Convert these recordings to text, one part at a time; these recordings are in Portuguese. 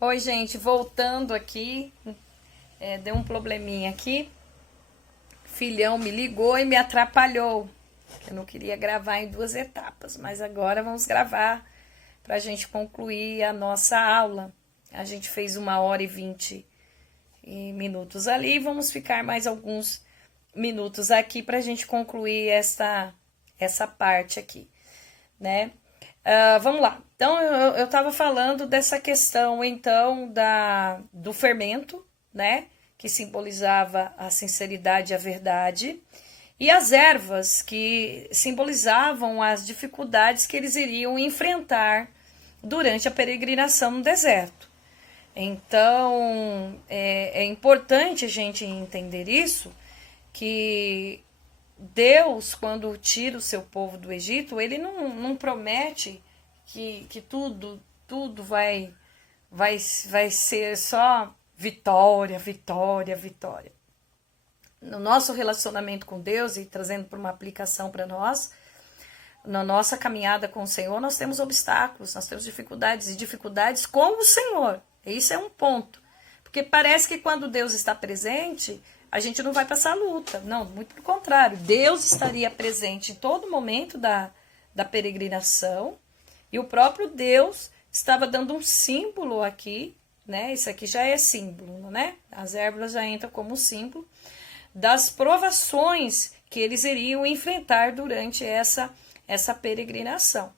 Oi, gente, voltando aqui, deu um probleminha aqui. Filhão me ligou e me atrapalhou. Eu não queria gravar em duas etapas, mas agora vamos gravar para a gente concluir a nossa aula. A gente fez 1h20 minutos ali, vamos ficar mais alguns minutos aqui para a gente concluir essa parte aqui, né? Vamos lá. Então, eu estava falando dessa questão, então, do fermento, né? Que simbolizava a sinceridade e a verdade. E as ervas, que simbolizavam as dificuldades que eles iriam enfrentar durante a peregrinação no deserto. Então, é importante a gente entender isso, que Deus, quando tira o seu povo do Egito, ele não promete que tudo vai ser só vitória, vitória, vitória. No nosso relacionamento com Deus, e trazendo para uma aplicação para nós, na nossa caminhada com o Senhor, nós temos obstáculos, nós temos dificuldades, e dificuldades com o Senhor. Isso é um ponto. Porque parece que quando Deus está presente, a gente não vai passar luta. Não, muito pelo contrário. Deus estaria presente em todo momento da peregrinação. E o próprio Deus estava dando um símbolo aqui, né? Isso aqui já é símbolo, né? As ervas já entram como símbolo das provações que eles iriam enfrentar durante essa peregrinação.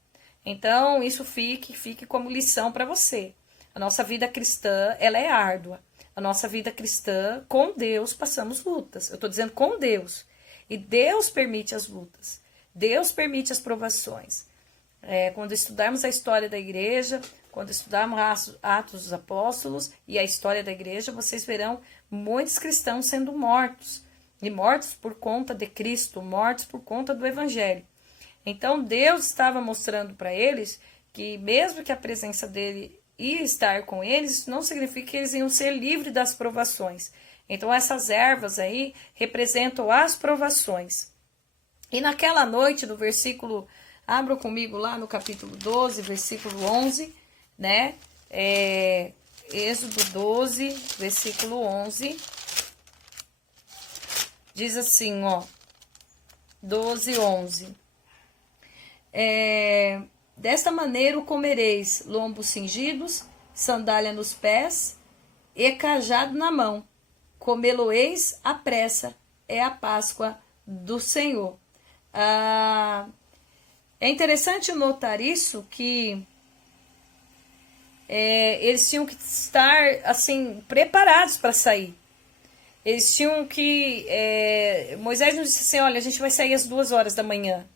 Então, isso fique como lição para você. A nossa vida cristã, ela é árdua. A nossa vida cristã, com Deus, passamos lutas. Eu estou dizendo com Deus. E Deus permite as lutas. Deus permite as provações. Quando estudarmos a história da igreja, quando estudarmos Atos dos Apóstolos e a história da igreja, vocês verão muitos cristãos sendo mortos. E mortos por conta de Cristo, mortos por conta do Evangelho. Então, Deus estava mostrando para eles que mesmo que a presença dele ia estar com eles, isso não significa que eles iam ser livres das provações. Então, essas ervas aí representam as provações. E naquela noite, no versículo, abram comigo lá no capítulo 12, versículo 11, né? Êxodo 12, versículo 11. Diz assim, ó, 12, 11. Desta maneira o comereis: lombos cingidos, sandália nos pés e cajado na mão. Comê-lo-eis à pressa, é a Páscoa do Senhor. É interessante notar isso, que eles tinham que estar assim preparados para sair. Eles tinham que... Moisés não disse assim, olha, a gente vai sair às 2 horas da manhã.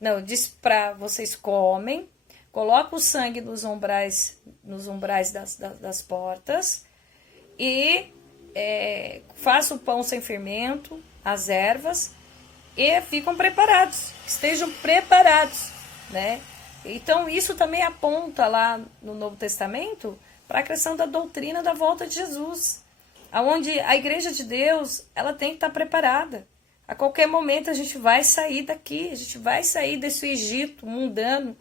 Não, disse para vocês comem, coloca o sangue nos umbrais das portas e faça o pão sem fermento, as ervas, e ficam preparados, estejam preparados, né? Então, isso também aponta lá no Novo Testamento para a questão da doutrina da volta de Jesus, onde a igreja de Deus, ela tem que estar preparada. A qualquer momento a gente vai sair daqui, a gente vai sair desse Egito mundano,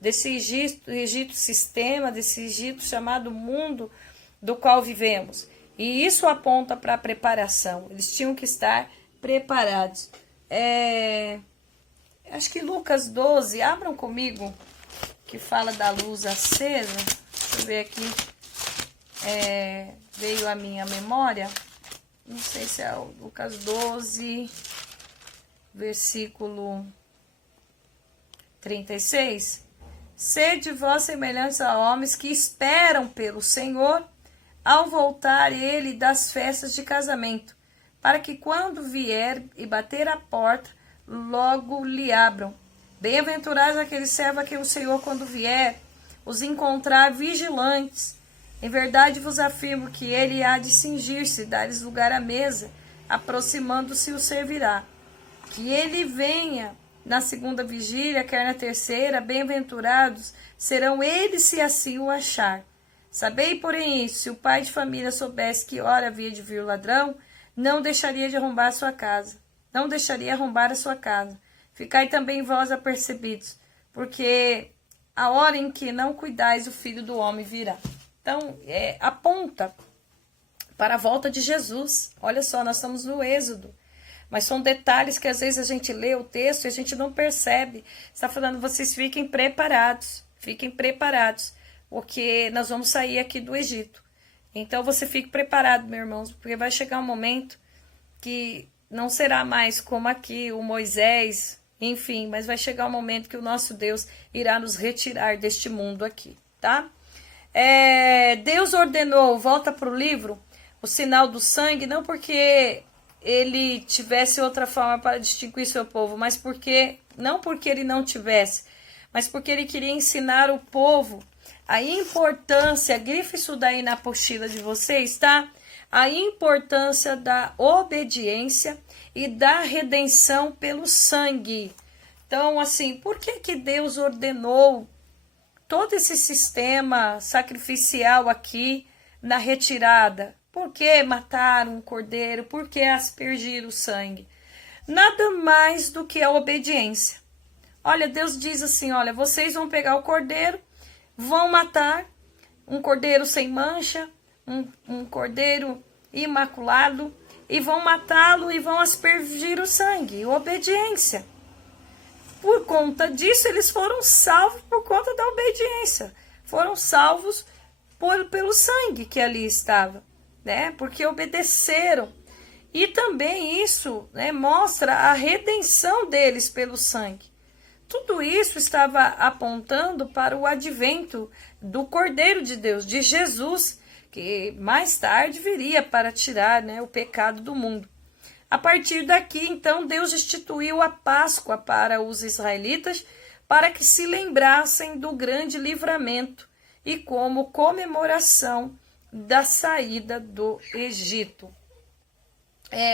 desse Egito sistema, desse Egito chamado mundo do qual vivemos. E isso aponta para a preparação, eles tinham que estar preparados. Acho que Lucas 12, abram comigo, que fala da luz acesa. Deixa eu ver aqui, veio a minha memória. Não sei se é o Lucas 12, versículo 36. Sede vós semelhantes a homens que esperam pelo Senhor, ao voltar ele das festas de casamento, para que quando vier e bater a porta, logo lhe abram. Bem-aventurados aqueles servos a que o Senhor, quando vier, os encontrar vigilantes. Em verdade vos afirmo que ele há de cingir-se, dar-lhes lugar à mesa, aproximando-se o servirá. Que ele venha na segunda vigília, quer na terceira, bem-aventurados serão eles se assim o achar. Sabei, porém, isso: se o pai de família soubesse que hora havia de vir o ladrão, não deixaria de arrombar a sua casa. Não deixaria arrombar a sua casa. Ficai também vós apercebidos, porque a hora em que não cuidais, o Filho do Homem virá. Então, aponta para a volta de Jesus. Olha só, nós estamos no Êxodo. Mas são detalhes que às vezes a gente lê o texto e a gente não percebe. Está falando, vocês fiquem preparados, porque nós vamos sair aqui do Egito. Então você fique preparado, meus irmãos, porque vai chegar um momento que não será mais como aqui o Moisés, enfim, mas vai chegar um momento que o nosso Deus irá nos retirar deste mundo aqui, tá? Deus ordenou, volta para o livro, o sinal do sangue, não porque ele tivesse outra forma para distinguir seu povo, mas não porque ele não tivesse, mas porque ele queria ensinar o povo a importância, grife isso daí na apostila de vocês, tá? A importância da obediência e da redenção pelo sangue. Então, assim, por que Deus ordenou todo esse sistema sacrificial aqui na retirada? Por que matar um cordeiro? Por que aspergir o sangue? Nada mais do que a obediência. Olha, Deus diz assim, olha, vocês vão pegar o cordeiro, vão matar um cordeiro sem mancha, um cordeiro imaculado, e vão matá-lo e vão aspergir o sangue. Obediência. Por conta disso, eles foram salvos por conta da obediência. Foram salvos pelo sangue que ali estava, né? Porque obedeceram. E também isso, né, mostra a redenção deles pelo sangue. Tudo isso estava apontando para o advento do Cordeiro de Deus, de Jesus, que mais tarde viria para tirar, né, o pecado do mundo. A partir daqui, então, Deus instituiu a Páscoa para os israelitas, para que se lembrassem do grande livramento e como comemoração da saída do Egito.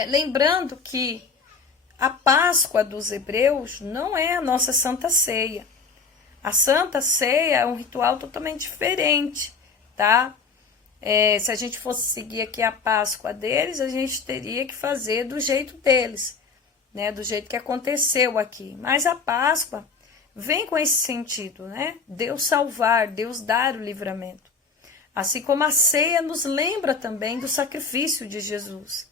Lembrando que a Páscoa dos hebreus não é a nossa Santa Ceia. A Santa Ceia é um ritual totalmente diferente, tá? Se a gente fosse seguir aqui a Páscoa deles, a gente teria que fazer do jeito deles, né? Do jeito que aconteceu aqui. Mas a Páscoa vem com esse sentido, né? Deus salvar, Deus dar o livramento. Assim como a ceia nos lembra também do sacrifício de Jesus.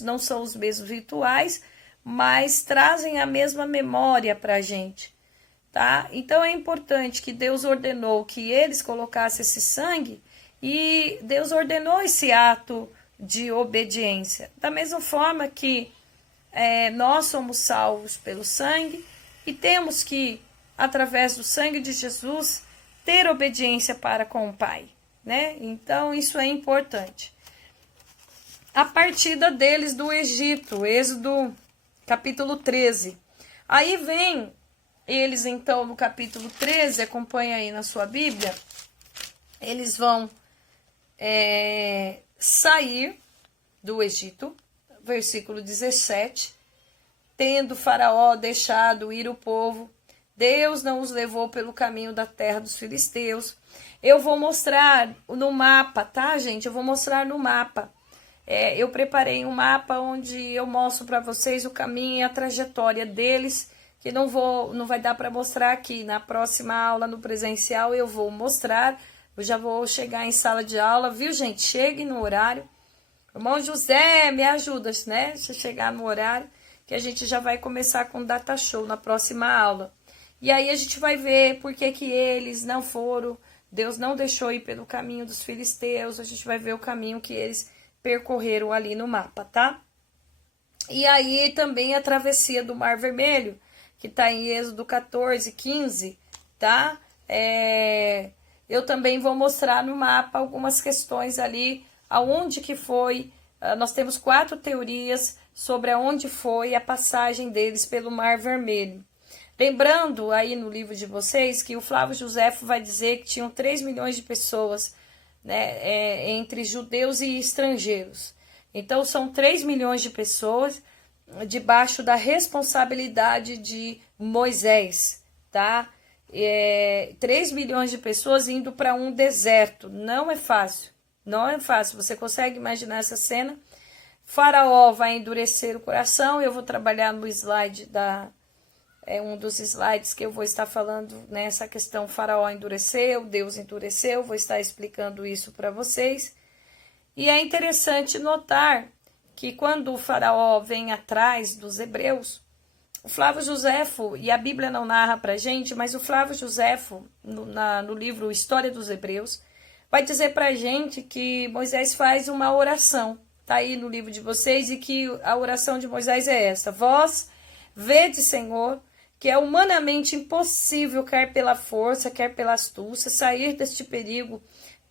Não são os mesmos rituais, mas trazem a mesma memória para a gente. Tá? Então é importante que Deus ordenou que eles colocassem esse sangue e Deus ordenou esse ato de obediência. Da mesma forma que nós somos salvos pelo sangue e temos que, através do sangue de Jesus, ter obediência para com o Pai, né? Então isso é importante. A partida deles do Egito, Êxodo capítulo 13. Aí vem eles então no capítulo 13, acompanha aí na sua Bíblia, eles vão sair do Egito, versículo 17, tendo Faraó deixado ir o povo, Deus não os levou pelo caminho da terra dos filisteus. Eu vou mostrar no mapa, tá, gente? Eu vou mostrar no mapa. Eu preparei um mapa onde eu mostro para vocês o caminho e a trajetória deles, que não vai dar para mostrar aqui. Na próxima aula, no presencial, eu vou mostrar. Eu já vou chegar em sala de aula, viu, gente? Chegue no horário. Irmão José, me ajuda, né? Se chegar no horário, que a gente já vai começar com o data show na próxima aula. E aí a gente vai ver por que eles não foram, Deus não deixou ir pelo caminho dos filisteus, a gente vai ver o caminho que eles percorreram ali no mapa, tá? E aí também a travessia do Mar Vermelho, que tá em Êxodo 14, 15, tá? Eu também vou mostrar no mapa algumas questões ali, aonde que foi, nós temos 4 teorias sobre aonde foi a passagem deles pelo Mar Vermelho. Lembrando aí no livro de vocês que o Flávio Josefo vai dizer que tinham 3 milhões de pessoas, né, entre judeus e estrangeiros. Então são 3 milhões de pessoas debaixo da responsabilidade de Moisés, tá? 3 milhões de pessoas indo para um deserto. Não é fácil, não é fácil. Você consegue imaginar essa cena? Faraó vai endurecer o coração. Eu vou trabalhar no slide é um dos slides que eu vou estar falando nessa questão. Faraó endureceu, Deus endureceu, vou estar explicando isso para vocês. E é interessante notar que quando o Faraó vem atrás dos hebreus, o Flávio Josefo, e a Bíblia não narra para gente, mas o Flávio Josefo, no livro História dos Hebreus, vai dizer para gente que Moisés faz uma oração, tá aí no livro de vocês, e que a oração de Moisés é essa: vós vede, Senhor, que é humanamente impossível, quer pela força, quer pela astúcia, sair deste perigo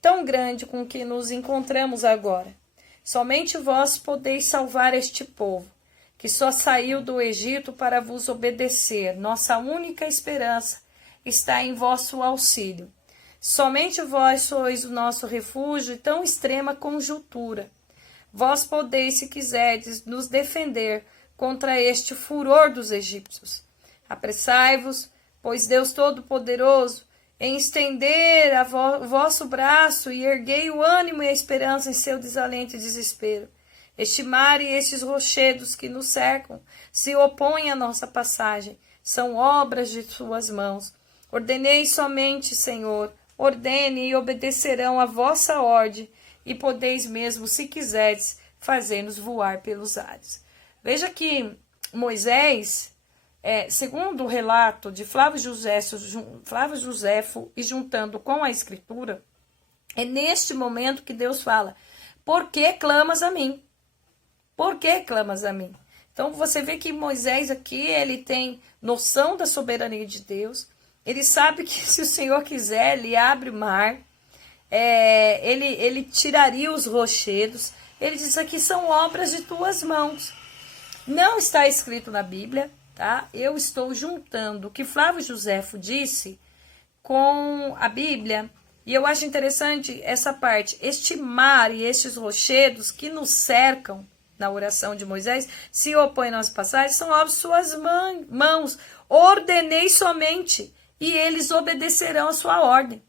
tão grande com que nos encontramos agora. Somente vós podeis salvar este povo, que só saiu do Egito para vos obedecer. Nossa única esperança está em vosso auxílio. Somente vós sois o nosso refúgio em tão extrema conjuntura. Vós podeis, se quiserdes, nos defender contra este furor dos egípcios. Apressai-vos, pois Deus Todo-Poderoso, em estender o vosso braço e erguei o ânimo e a esperança em seu desalento e desespero. Este mar e estes rochedos que nos cercam se opõem à nossa passagem, são obras de suas mãos. Ordenei somente, Senhor, ordene e obedecerão a vossa ordem, e podeis mesmo, se quiserdes, fazer-nos voar pelos ares. Veja que Moisés, segundo o relato de Flávio Josefo e juntando com a Escritura, é neste momento que Deus fala: por que clamas a mim? Por que clamas a mim? Então você vê que Moisés aqui, ele tem noção da soberania de Deus, ele sabe que se o Senhor quiser, ele abre o mar, ele tiraria os rochedos. Ele diz aqui: são obras de tuas mãos. Não está escrito na Bíblia, tá? Eu estou juntando o que Flávio Josefo disse com a Bíblia, e eu acho interessante essa parte. Este mar e estes rochedos que nos cercam na oração de Moisés, se opõem às passagens, são obras de suas mãos. Ordenei somente, e eles obedecerão a sua ordem.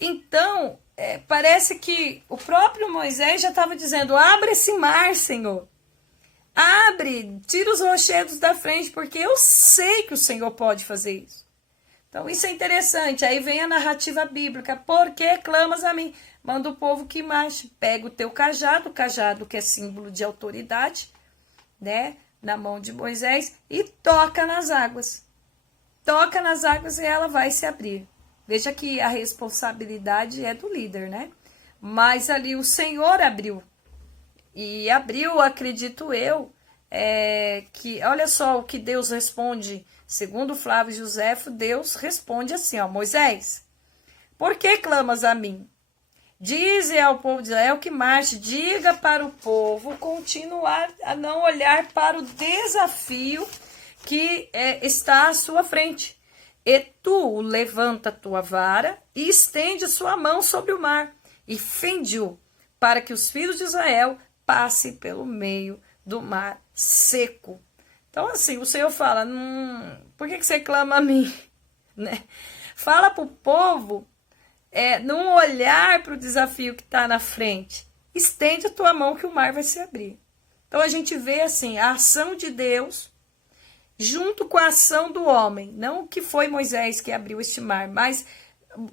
Então, parece que o próprio Moisés já estava dizendo: abre esse mar, Senhor. Abre, tira os rochedos da frente, porque eu sei que o Senhor pode fazer isso. Então, isso é interessante. Aí vem a narrativa bíblica: por que clamas a mim? Manda o povo que marche. Pega o teu cajado, o cajado que é símbolo de autoridade, né, na mão de Moisés, e toca nas águas. Toca nas águas e ela vai se abrir. Veja que a responsabilidade é do líder, né? Mas ali o Senhor abriu. E abriu, acredito eu, que, olha só o que Deus responde. Segundo Flávio Josefo, Deus responde assim, ó: Moisés, por que clamas a mim? Dize ao povo de Israel que marche, diga para o povo continuar a não olhar para o desafio que está à sua frente. E tu levanta a tua vara e estende a sua mão sobre o mar e fende-o, para que os filhos de Israel passem pelo meio do mar seco. Então, assim, o Senhor fala: por que você clama a mim? Né? Fala para o povo não olhar para o desafio que está na frente. Estende a tua mão que o mar vai se abrir. Então, a gente vê assim a ação de Deus junto com a ação do homem. Não que foi Moisés que abriu este mar, mas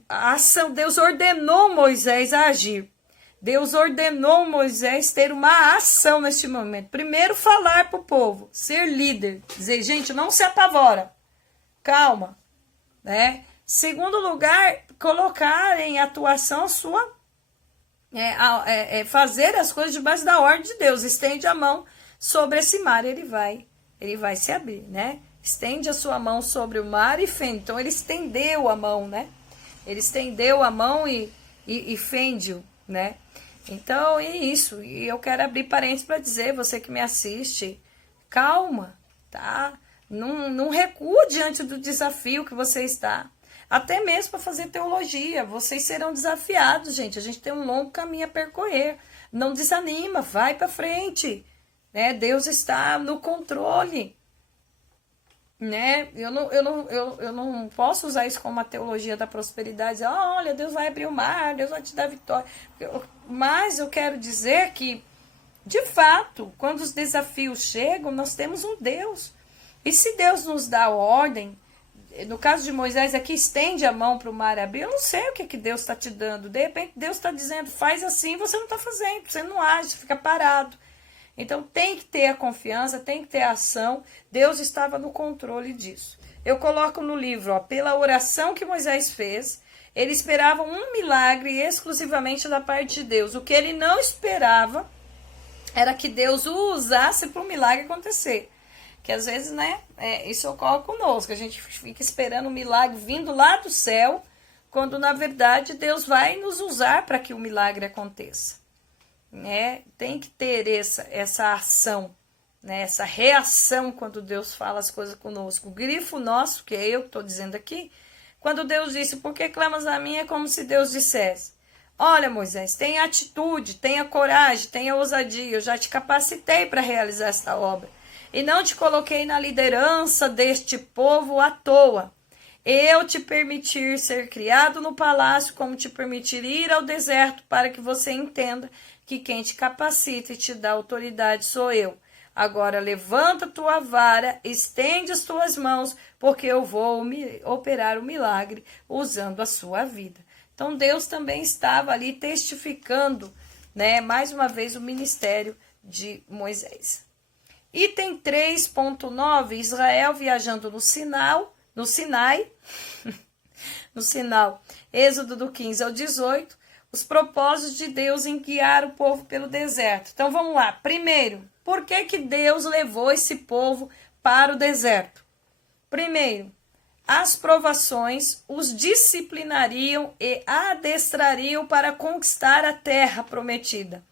a ação. Deus ordenou Moisés a agir. Deus ordenou Moisés ter uma ação neste momento. Primeiro, falar para o povo, ser líder, dizer: gente, não se apavora, calma, né? Segundo lugar, colocar em atuação a sua, fazer as coisas debaixo da ordem de Deus. Estende a mão sobre esse mar, ele vai se abrir, né? Estende a sua mão sobre o mar e fende. Então, ele estendeu a mão, né? Ele estendeu a mão e fende-o, né? Então, é isso. E eu quero abrir parênteses para dizer, você que me assiste, calma, tá? Não recua diante do desafio que você está. Até mesmo para fazer teologia, vocês serão desafiados, gente. A gente tem um longo caminho a percorrer. Não desanima, vai para frente, né? Deus está no controle, né? Eu não posso usar isso como uma teologia da prosperidade. Olha, Deus vai abrir o mar, Deus vai te dar vitória. Mas eu quero dizer que, de fato, quando os desafios chegam, nós temos um Deus E se Deus nos dá ordem, no caso de Moisés aqui, estende a mão para o mar abrir, eu não sei o que Deus está te dando. De repente Deus está dizendo, faz assim, você não está fazendo, você não age, fica parado. Então tem que ter a confiança, tem que ter a ação. Deus estava no controle disso. Eu coloco no livro, ó, pela oração que Moisés fez, ele esperava um milagre exclusivamente da parte de Deus. O que ele não esperava era que Deus o usasse para o milagre acontecer. Que às vezes, né, isso ocorre conosco. A gente fica esperando um milagre vindo lá do céu, quando na verdade Deus vai nos usar para que o milagre aconteça. Tem que ter essa ação, né, essa reação quando Deus fala as coisas conosco. O grifo nosso, que é eu que estou dizendo aqui, quando Deus disse, por que clamas a mim? É como se Deus dissesse, olha Moisés, tenha atitude, tenha coragem, tenha ousadia, eu já te capacitei para realizar esta obra. E não te coloquei na liderança deste povo à toa. Eu te permitir ser criado no palácio, como te permitir ir ao deserto, para que você entenda que quem te capacita e te dá autoridade sou eu. Agora levanta tua vara, estende as tuas mãos, porque eu vou operar o milagre usando a sua vida. Então Deus também estava ali testificando, né, mais uma vez o ministério de Moisés. Item 3.9, Israel viajando no Sinai, no Sinai, Êxodo do 15 ao 18, os propósitos de Deus em guiar o povo pelo deserto. Então vamos lá. Primeiro, por que Deus levou esse povo para o deserto? Primeiro, as provações os disciplinariam e adestrariam para conquistar a terra prometida.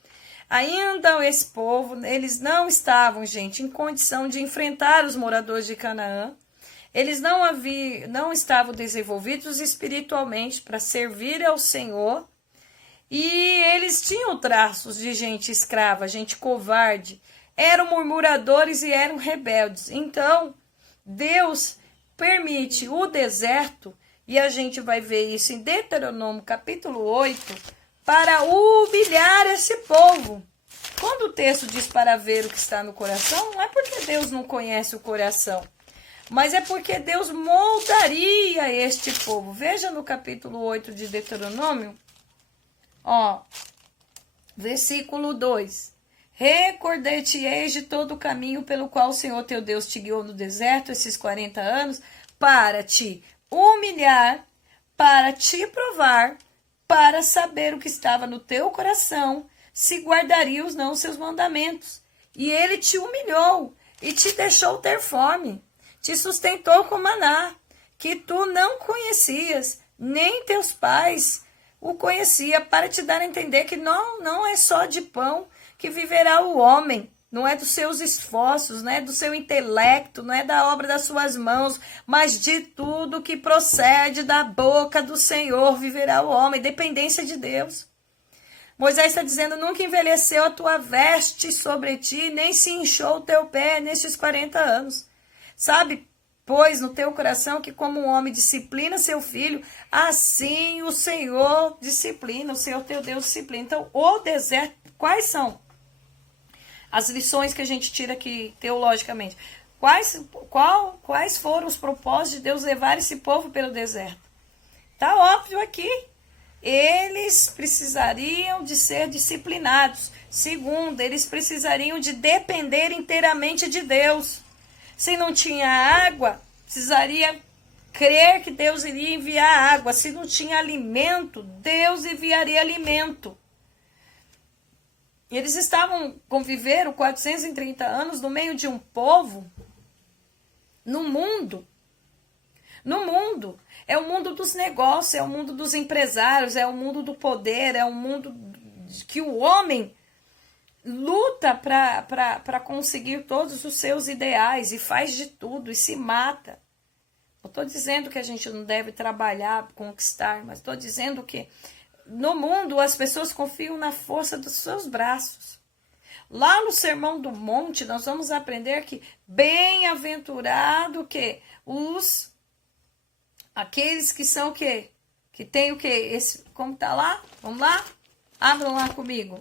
Ainda esse povo, eles não estavam, gente, em condição de enfrentar os moradores de Canaã. Eles não estavam desenvolvidos espiritualmente para servir ao Senhor. E eles tinham traços de gente escrava, gente covarde. Eram murmuradores e eram rebeldes. Então, Deus permite o deserto, e a gente vai ver isso em Deuteronômio capítulo 8, para humilhar esse povo. Quando o texto diz para ver o que está no coração, não é porque Deus não conhece o coração, mas é porque Deus moldaria este povo. Veja no capítulo 8 de Deuteronômio, versículo 2. Recordei-te-eis de todo o caminho pelo qual o Senhor teu Deus te guiou no deserto esses 40 anos, para te humilhar, para te provar, para saber o que estava no teu coração, se guardarias não os seus mandamentos. E ele te humilhou e te deixou ter fome, te sustentou com maná, que tu não conhecias, nem teus pais o conhecia, para te dar a entender que não é só de pão que viverá o homem, não é dos seus esforços, não é do seu intelecto, não é da obra das suas mãos, mas de tudo que procede da boca do Senhor viverá o homem, dependência de Deus. Moisés está dizendo, nunca envelheceu a tua veste sobre ti, nem se inchou o teu pé nestes 40 anos. Sabe, pois, no teu coração que como um homem disciplina seu filho, assim o Senhor disciplina, o Senhor teu Deus disciplina. Então, o deserto, quais são as lições que a gente tira aqui teologicamente? Quais foram os propósitos de Deus levar esse povo pelo deserto? Tá óbvio aqui. Eles precisariam de ser disciplinados. Segundo, eles precisariam de depender inteiramente de Deus. Se não tinha água, precisaria crer que Deus iria enviar água. Se não tinha alimento, Deus enviaria alimento. E eles conviveram 430 anos no meio de um povo, no mundo. É o mundo dos negócios, é o mundo dos empresários, é o mundo do poder, é o mundo que o homem luta para conseguir todos os seus ideais e faz de tudo e se mata. Não estou dizendo que a gente não deve trabalhar, conquistar, mas estou dizendo que no mundo as pessoas confiam na força dos seus braços. Lá no Sermão do Monte nós vamos aprender que bem-aventurado que aqueles que são o quê? Que tem o quê? Como está lá? Vamos lá? Abram lá comigo.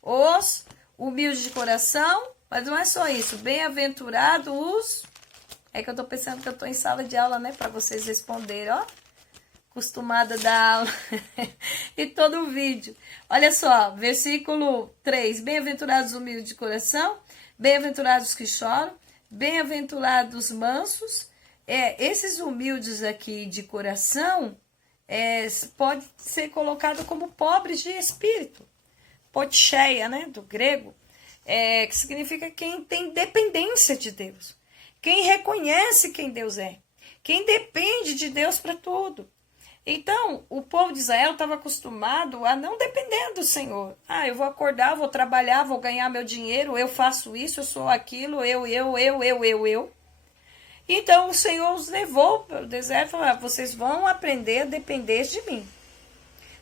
Os humildes de coração, mas não é só isso. Bem-aventurado os É que eu tô pensando que eu tô em sala de aula, né? Para vocês responderem, ó. Acostumada a dar aula e todo o vídeo. Olha só, versículo 3. Bem-aventurados os humildes de coração, bem-aventurados os que choram, bem-aventurados os mansos. Esses humildes aqui de coração pode ser colocado como pobres de espírito. Poticheia, né, do grego, que significa quem tem dependência de Deus. Quem reconhece quem Deus é. Quem depende de Deus para tudo. Então, o povo de Israel estava acostumado a não depender do Senhor. Eu vou acordar, vou trabalhar, vou ganhar meu dinheiro, eu faço isso, eu sou aquilo, eu. Então, o Senhor os levou para o deserto e falou, vocês vão aprender a depender de mim.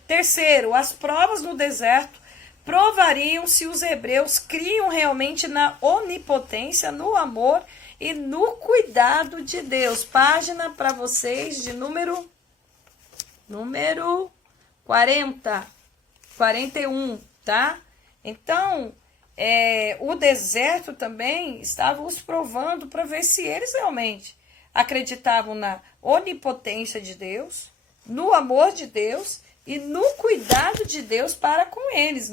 Terceiro, as provas no deserto provariam se os hebreus criam realmente na onipotência, no amor e no cuidado de Deus. Página para vocês de número 40, 41, tá? Então, o deserto também estava os provando para ver se eles realmente acreditavam na onipotência de Deus, no amor de Deus e no cuidado de Deus para com eles,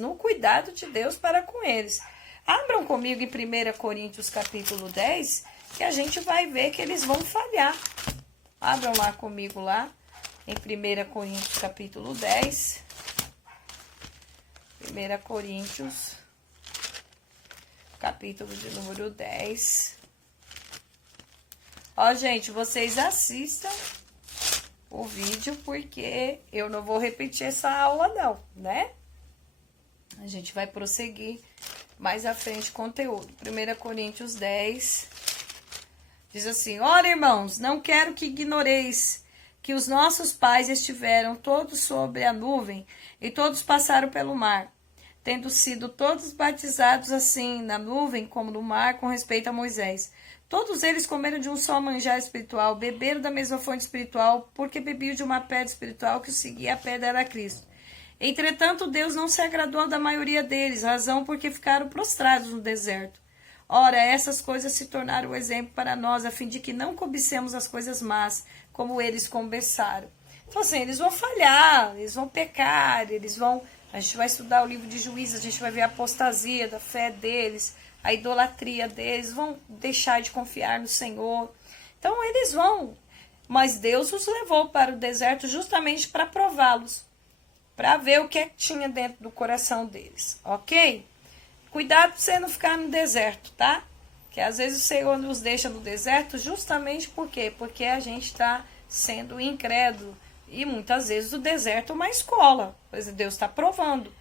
Abram comigo em 1 Coríntios capítulo 10, que a gente vai ver que eles vão falhar. Abram lá comigo lá. Em 1 Coríntios, capítulo 10. 1 Coríntios, capítulo de número 10. Ó, gente, vocês assistam o vídeo, porque eu não vou repetir essa aula não, né? A gente vai prosseguir mais à frente o conteúdo. 1 Coríntios 10. Diz assim, ora, irmãos, não quero que ignoreis que os nossos pais estiveram todos sobre a nuvem e todos passaram pelo mar, tendo sido todos batizados assim na nuvem como no mar com respeito a Moisés. Todos eles comeram de um só manjar espiritual, beberam da mesma fonte espiritual, porque bebiam de uma pedra espiritual que o seguia, a pedra era Cristo. Entretanto, Deus não se agradou da maioria deles, razão porque ficaram prostrados no deserto. Ora, essas coisas se tornaram um exemplo para nós, a fim de que não cobicemos as coisas más, como eles cobiçaram. Então, assim, eles vão falhar, eles vão pecar, a gente vai estudar o livro de Juízes, a gente vai ver a apostasia da fé deles, a idolatria deles, vão deixar de confiar no Senhor. Então, eles vão, mas Deus os levou para o deserto justamente para prová-los, para ver o que tinha dentro do coração deles, ok? Cuidado para você não ficar no deserto, tá? Que às vezes o Senhor nos deixa no deserto justamente por quê? Porque a gente está sendo incrédulo. E muitas vezes o deserto é uma escola. Pois Deus está provando,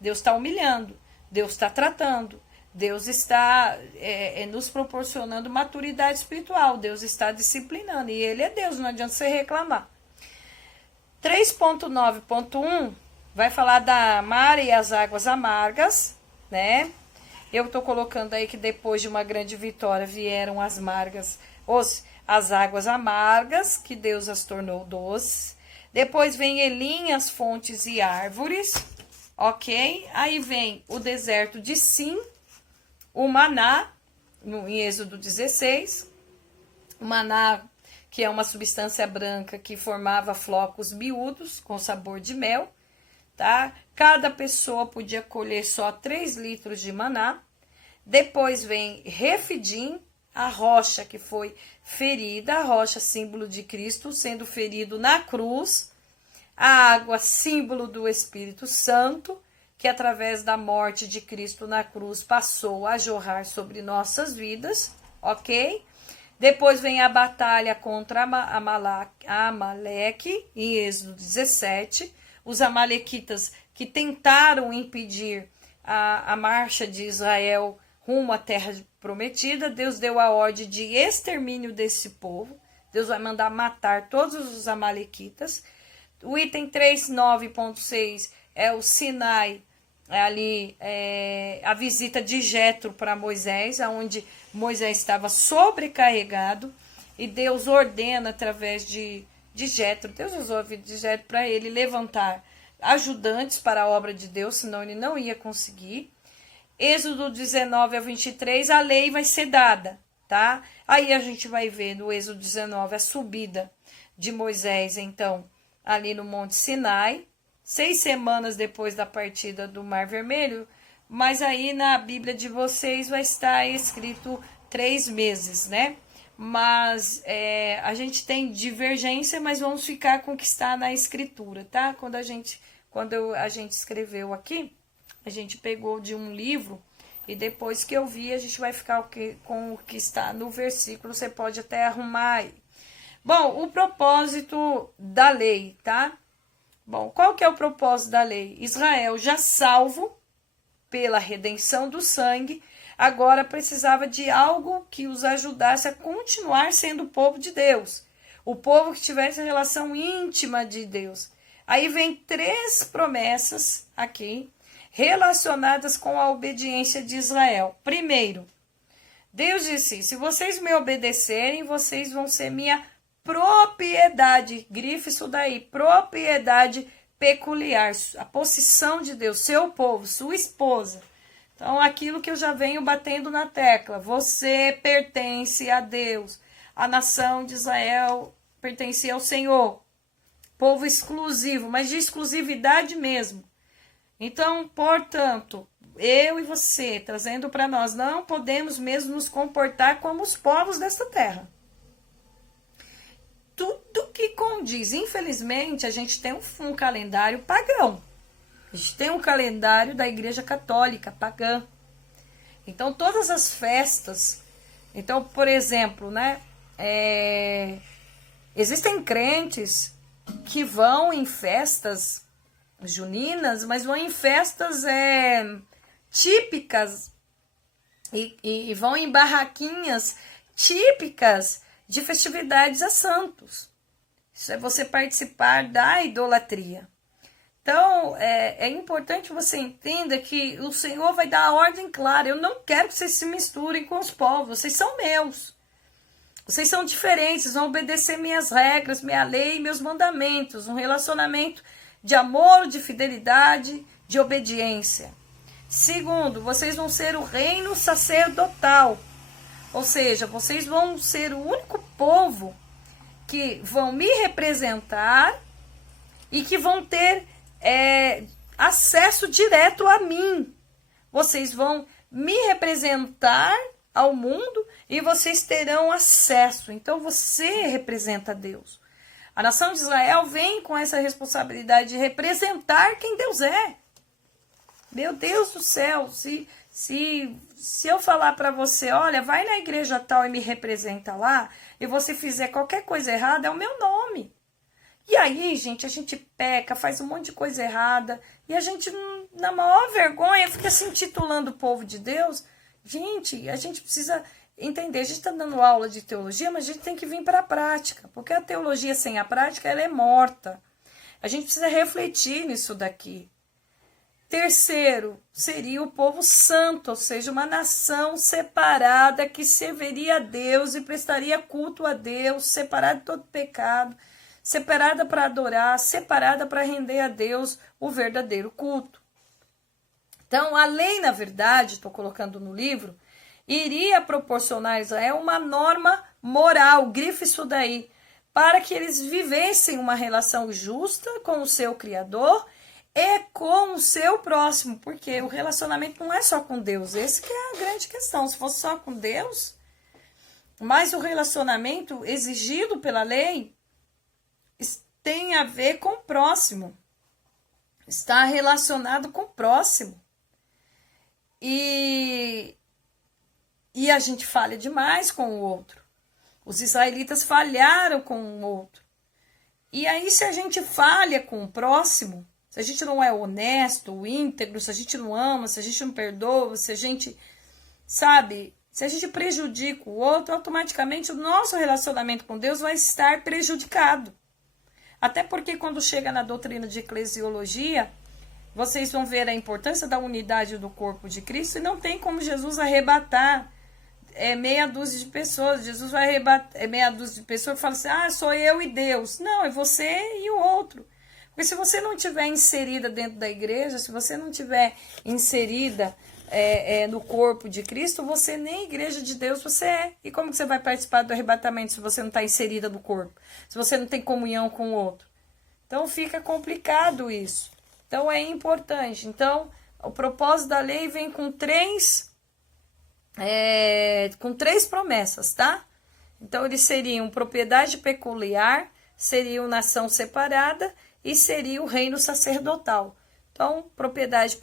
Deus está humilhando, Deus está tratando, Deus está nos proporcionando maturidade espiritual, Deus está disciplinando. E Ele é Deus, não adianta você reclamar. 3.9.1 vai falar da Mara e as águas amargas, né? Eu estou colocando aí que depois de uma grande vitória vieram as águas amargas, que Deus as tornou doces. Depois vem Elim, as fontes e árvores, ok? Aí vem o deserto de Sim, o maná, em Êxodo 16. O maná, que é uma substância branca que formava flocos miúdos com sabor de mel. Tá? Cada pessoa podia colher só 3 litros de maná. Depois vem Refidim, a rocha que foi ferida, a rocha símbolo de Cristo sendo ferido na cruz. A água símbolo do Espírito Santo, que através da morte de Cristo na cruz passou a jorrar sobre nossas vidas, ok? Depois vem a batalha contra Amaleque, em Êxodo 17. Os amalequitas que tentaram impedir a marcha de Israel rumo à terra prometida, Deus deu a ordem de extermínio desse povo. Deus vai mandar matar todos os amalequitas. O item 3.9.6 é o Sinai, a visita de Jetro para Moisés, onde Moisés estava sobrecarregado, e Deus ordena através de Jetro, Deus usou a vida de Jetro para ele levantar ajudantes para a obra de Deus, senão ele não ia conseguir. Êxodo 19 a 23, a lei vai ser dada, tá? Aí a gente vai ver no Êxodo 19 a subida de Moisés, então, ali no Monte Sinai, 6 semanas depois da partida do Mar Vermelho, mas aí na Bíblia de vocês vai estar escrito 3 meses, né? Mas a gente tem divergência, mas vamos ficar com o que está na escritura, tá? Quando a gente escreveu aqui, a gente pegou de um livro e depois que eu vi, a gente vai ficar com o que está no versículo, você pode até arrumar aí. Bom, o propósito da lei, tá? Bom, qual que é o propósito da lei? Israel já salvo pela redenção do sangue, agora precisava de algo que os ajudasse a continuar sendo o povo de Deus. O povo que tivesse relação íntima de Deus. Aí vem 3 promessas aqui, relacionadas com a obediência de Israel. Primeiro, Deus disse, se vocês me obedecerem, vocês vão ser minha propriedade. Grife isso daí, propriedade peculiar, a possessão de Deus, seu povo, sua esposa. Então, aquilo que eu já venho batendo na tecla, você pertence a Deus. A nação de Israel pertence ao Senhor. Povo exclusivo, mas de exclusividade mesmo. Então, portanto, eu e você, trazendo para nós, não podemos mesmo nos comportar como os povos desta terra. Tudo que condiz. Infelizmente, a gente tem um calendário pagão. A gente tem um calendário da Igreja Católica pagã. Então, todas as festas... Então, por exemplo, né? Existem crentes que vão em festas juninas, mas vão em festas típicas e vão em barraquinhas típicas de festividades a santos. Isso é você participar da idolatria. Então, é importante você entenda que o Senhor vai dar a ordem clara. Eu não quero que vocês se misturem com os povos. Vocês são meus. Vocês são diferentes. Vocês vão obedecer minhas regras, minha lei e meus mandamentos. Um relacionamento de amor, de fidelidade, de obediência. Segundo, vocês vão ser o reino sacerdotal. Ou seja, vocês vão ser o único povo que vão me representar e que vão ter acesso direto a mim. Vocês vão me representar ao mundo e vocês terão acesso. Então, você representa Deus. A nação de Israel vem com essa responsabilidade de representar quem Deus é. Meu Deus do céu, se eu falar para você, olha, vai na igreja tal e me representa lá, e você fizer qualquer coisa errada, é o meu nome. E aí, gente, a gente peca, faz um monte de coisa errada, e a gente, na maior vergonha, fica se intitulando o povo de Deus. Gente, a gente precisa entender, a gente está dando aula de teologia, mas a gente tem que vir para a prática, porque a teologia sem a prática, ela é morta. A gente precisa refletir nisso daqui. Terceiro, seria o povo santo, ou seja, uma nação separada que serviria a Deus e prestaria culto a Deus, separada de todo pecado, separada para adorar, separada para render a Deus o verdadeiro culto. Então, a lei, na verdade, estou colocando no livro, iria proporcionar a Israel uma norma moral, grife isso daí, para que eles vivessem uma relação justa com o seu Criador e com o seu próximo, porque o relacionamento não é só com Deus, esse que é a grande questão. Se fosse só com Deus, mas o relacionamento exigido pela lei tem a ver com o próximo, está relacionado com o próximo. E a gente falha demais com o outro. Os israelitas falharam com o outro. E aí, se a gente falha com o próximo, se a gente não é honesto, íntegro, se a gente não ama, se a gente não perdoa, se a gente, sabe, se a gente prejudica o outro, automaticamente o nosso relacionamento com Deus vai estar prejudicado. Até porque quando chega na doutrina de eclesiologia, vocês vão ver a importância da unidade do corpo de Cristo e não tem como Jesus arrebatar meia dúzia de pessoas. Jesus vai arrebatar meia dúzia de pessoas e fala assim, sou eu e Deus. Não, é você e o outro. Porque se você não estiver inserida dentro da igreja, se você não estiver inserida no corpo de Cristo, você nem igreja de Deus você é. E como que você vai participar do arrebatamento se você não está inserida no corpo? Se você não tem comunhão com o outro? Então fica complicado isso. Então é importante. Então o propósito da lei vem com três promessas, tá? Então eles seriam propriedade peculiar, seriam nação separada e seria o reino sacerdotal. Então, propriedade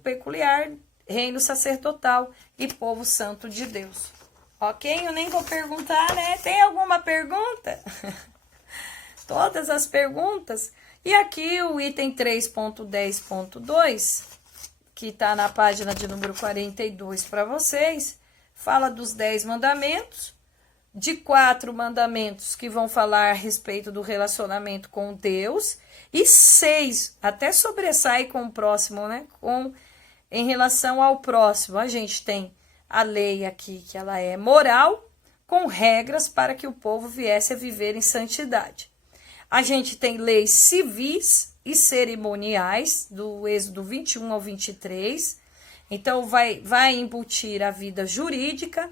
peculiar, reino sacerdotal e povo santo de Deus. Ok? Eu nem vou perguntar, né? Tem alguma pergunta? Todas as perguntas. E aqui o item 3.10.2, que está na página de número 42 para vocês, fala dos 10 mandamentos, de 4 mandamentos que vão falar a respeito do relacionamento com Deus, e 6, até sobressai com o próximo, né? Em relação ao próximo, a gente tem a lei aqui, que ela é moral, com regras para que o povo viesse a viver em santidade. A gente tem leis civis e cerimoniais, do Êxodo 21 ao 23. Então, vai embutir a vida jurídica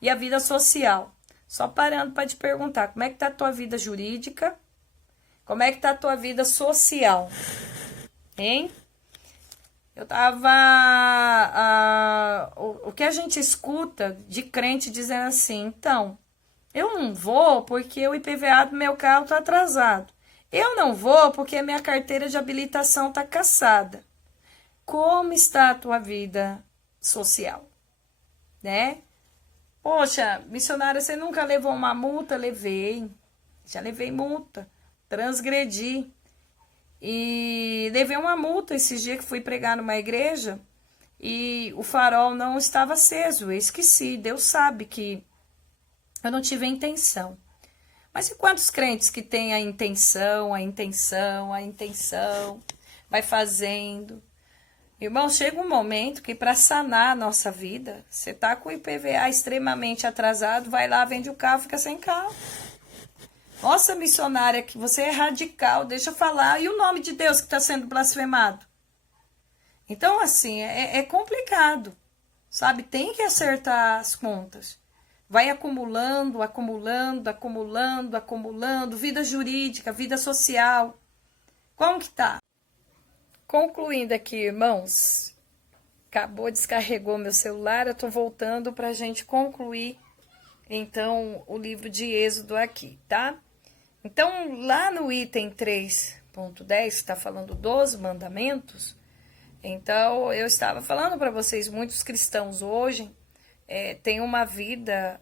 e a vida social. Só parando para te perguntar, como é que está a tua vida jurídica? Como é que está a tua vida social? Hein? Eu tava... o que a gente escuta de crente dizendo assim, então, eu não vou porque o IPVA do meu carro está atrasado. Eu não vou porque a minha carteira de habilitação está cassada. Como está a tua vida social? Né? Poxa, missionária, você nunca levou uma multa? Levei. Já levei multa. Transgredi. E levei uma multa esses dias que fui pregar numa igreja e o farol não estava aceso. Eu esqueci. Deus sabe que eu não tive a intenção. Mas e quantos crentes que têm a intenção, vai fazendo? Irmão, chega um momento que para sanar a nossa vida, você tá com o IPVA extremamente atrasado, vai lá, vende o carro, fica sem carro. Nossa, missionária, que você é radical, deixa eu falar. E o nome de Deus que está sendo blasfemado? Então, assim, é complicado, sabe? Tem que acertar as contas. Vai acumulando, vida jurídica, vida social. Como que tá? Concluindo aqui, irmãos, descarregou meu celular, eu tô voltando pra gente concluir, então, o livro de Êxodo aqui, tá? Então, lá no item 3.10, que está falando dos mandamentos, então, eu estava falando para vocês, muitos cristãos hoje têm uma vida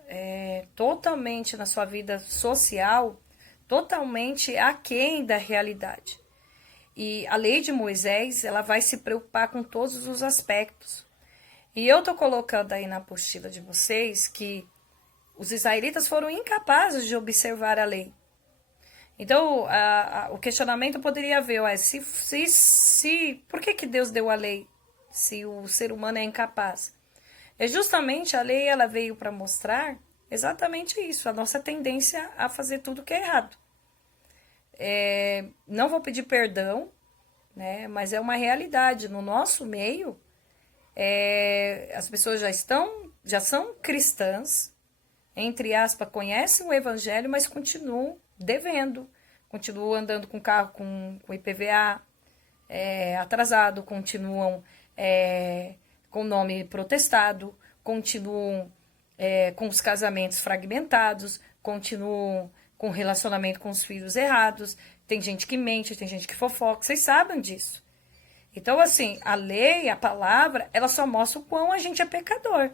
totalmente, na sua vida social, totalmente aquém da realidade. E a lei de Moisés, ela vai se preocupar com todos os aspectos. E eu estou colocando aí na apostila de vocês que os israelitas foram incapazes de observar a lei. Então, o questionamento poderia haver, por que Deus deu a lei se o ser humano é incapaz? É justamente a lei, ela veio para mostrar exatamente isso, a nossa tendência a fazer tudo que é errado. Não vou pedir perdão, né, mas é uma realidade. No nosso meio, as pessoas já são cristãs, entre aspas, conhecem o evangelho, mas continuam devendo, continuam andando com carro com IPVA atrasado, continuam com nome protestado, continuam com os casamentos fragmentados, continuam com relacionamento com os filhos errados, tem gente que mente, tem gente que fofoca, vocês sabem disso. Então, assim, a lei, a palavra, ela só mostra o quão a gente é pecador.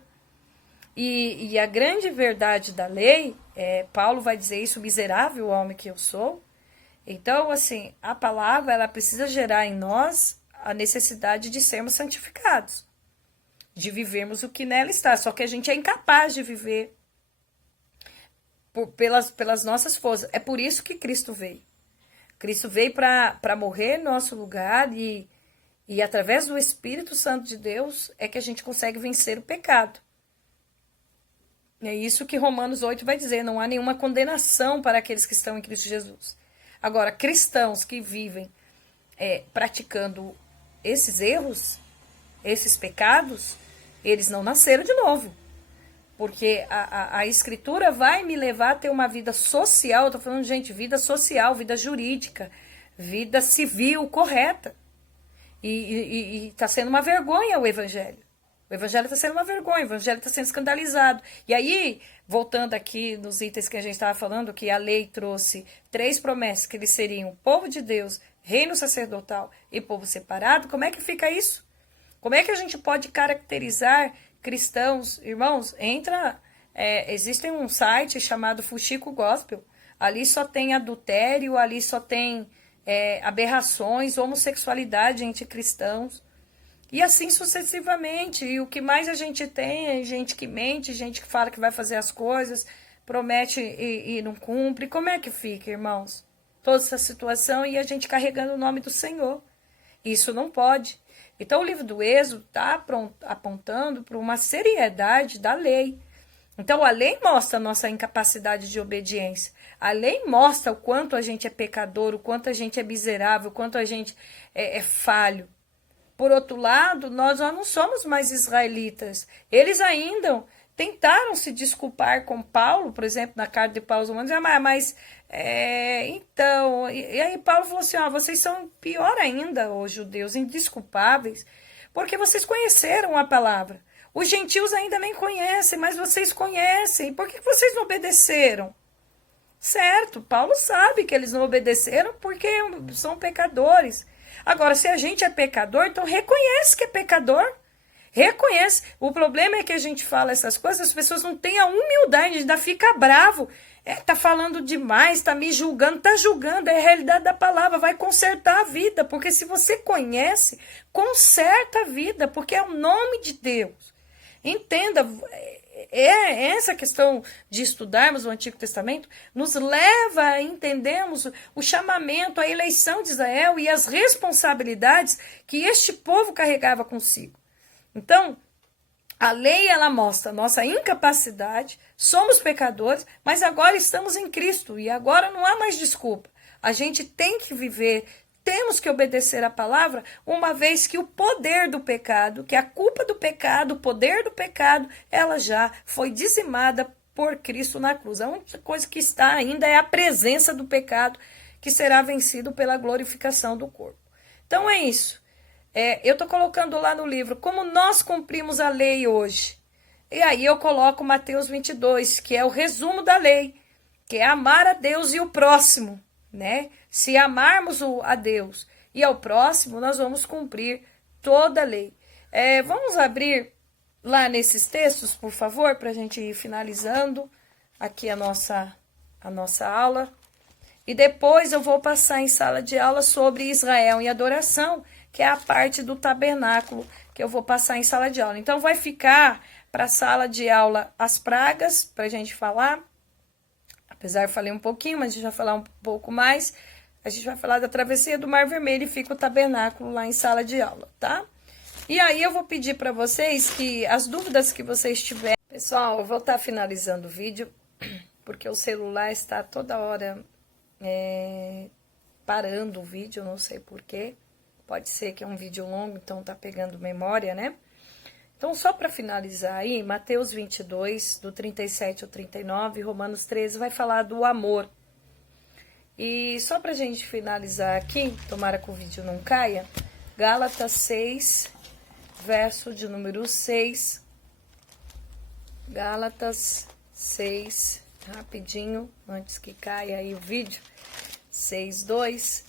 E a grande verdade da lei, Paulo vai dizer isso, miserável homem que eu sou. Então, assim, a palavra, ela precisa gerar em nós a necessidade de sermos santificados, de vivermos o que nela está. Só que a gente é incapaz de viver pelas nossas forças. É por isso que Cristo veio. Cristo veio para morrer em nosso lugar e através do Espírito Santo de Deus é que a gente consegue vencer o pecado. É isso que Romanos 8 vai dizer, não há nenhuma condenação para aqueles que estão em Cristo Jesus. Agora, cristãos que vivem praticando esses erros, esses pecados, eles não nasceram de novo. Porque a escritura vai me levar a ter uma vida social, eu tô falando, gente, vida social, vida jurídica, vida civil correta. E tá sendo uma vergonha o evangelho. O evangelho está sendo uma vergonha, o evangelho está sendo escandalizado. E aí, voltando aqui nos itens que a gente estava falando, que a lei trouxe 3 promessas, que eles seriam povo de Deus, reino sacerdotal e povo separado, como é que fica isso? Como é que a gente pode caracterizar cristãos? Irmãos, existe um site chamado Fuxico Gospel, ali só tem adultério, ali só tem aberrações, homossexualidade entre cristãos, e assim sucessivamente. E o que mais a gente tem é gente que mente, gente que fala que vai fazer as coisas, promete e não cumpre. Como é que fica, irmãos? Toda essa situação e a gente carregando o nome do Senhor. Isso não pode. Então o livro do Êxodo está apontando para uma seriedade da lei. Então a lei mostra a nossa incapacidade de obediência. A lei mostra o quanto a gente é pecador, o quanto a gente é miserável, o quanto a gente é falho. Por outro lado, nós já não somos mais israelitas. Eles ainda tentaram se desculpar com Paulo, por exemplo, na carta de Paulo aos Romanos, então, e aí Paulo falou assim, vocês são pior ainda, os judeus, indesculpáveis, porque vocês conheceram a palavra. Os gentios ainda nem conhecem, mas vocês conhecem. Por que vocês não obedeceram? Certo, Paulo sabe que eles não obedeceram porque são pecadores. Agora, se a gente é pecador, então reconhece que é pecador. Reconhece. O problema é que a gente fala essas coisas, as pessoas não têm a humildade, ainda fica bravo. Tá falando demais, tá me julgando, tá julgando, é a realidade da palavra, vai consertar a vida, porque se você conhece, conserta a vida, porque é o nome de Deus. Entenda, essa questão de estudarmos o Antigo Testamento nos leva a entendermos o chamamento, a eleição de Israel e as responsabilidades que este povo carregava consigo. Então, a lei, ela mostra a nossa incapacidade, somos pecadores, mas agora estamos em Cristo e agora não há mais desculpa. A gente tem que viver, temos que obedecer a palavra, uma vez que o poder do pecado, que a culpa do pecado, o poder do pecado, ela já foi dizimada por Cristo na cruz. A única coisa que está ainda é a presença do pecado, que será vencido pela glorificação do corpo. Então é isso. Eu estou colocando lá no livro como nós cumprimos a lei hoje. E aí eu coloco Mateus 22, que é o resumo da lei, que é amar a Deus e o próximo, né? Se amarmos a Deus e ao próximo, nós vamos cumprir toda a lei. Vamos abrir lá nesses textos, por favor, para a gente ir finalizando aqui a nossa aula. E depois eu vou passar em sala de aula sobre Israel e adoração, que é a parte do tabernáculo que eu vou passar em sala de aula. Então, vai ficar para a sala de aula as pragas, para a gente falar. Apesar de falei um pouquinho, mas a gente vai falar um pouco mais. A gente vai falar da travessia do Mar Vermelho e fica o tabernáculo lá em sala de aula, tá? E aí eu vou pedir para vocês que as dúvidas que vocês tiverem... Pessoal, eu vou estar finalizando o vídeo, porque o celular está toda hora parando o vídeo, não sei porquê. Pode ser que é um vídeo longo, então tá pegando memória, né? Então, só para finalizar aí, Mateus 22, do 37 ao 39, Romanos 13, vai falar do amor. E só pra gente finalizar aqui, tomara que o vídeo não caia, Gálatas 6, verso de número 6. Gálatas 6, rapidinho, antes que caia aí o vídeo. 6:2.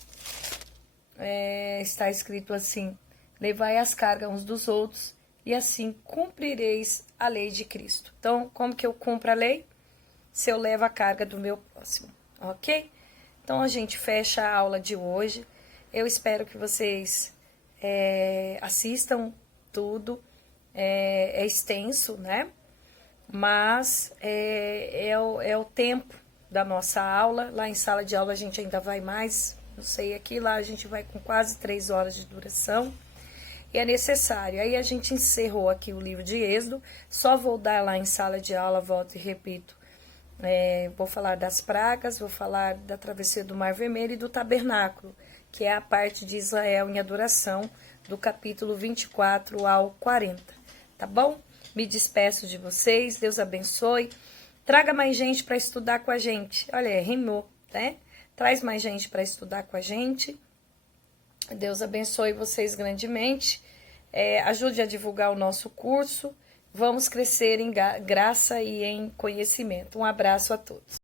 Está escrito assim: levai as cargas uns dos outros e assim cumprireis a lei de Cristo. Então, como que eu cumpro a lei? Se eu levo a carga do meu próximo, ok? Então, a gente fecha a aula de hoje. Eu espero que vocês assistam tudo. É extenso, né? Mas é o tempo da nossa aula. Lá em sala de aula a gente ainda vai mais... Não sei, aqui lá a gente vai com quase 3 horas de duração. E é necessário. Aí a gente encerrou aqui o livro de Êxodo. Só vou dar lá em sala de aula, volto e repito. Vou falar das pragas, vou falar da travessia do Mar Vermelho e do tabernáculo. que é a parte de Israel em adoração, do capítulo 24 ao 40, tá bom? Me despeço de vocês, Deus abençoe. Traga mais gente para estudar com a gente. Olha, rimou, né? Traz mais gente para estudar com a gente. Deus abençoe vocês grandemente. Ajude a divulgar o nosso curso. Vamos crescer em graça e em conhecimento. Um abraço a todos.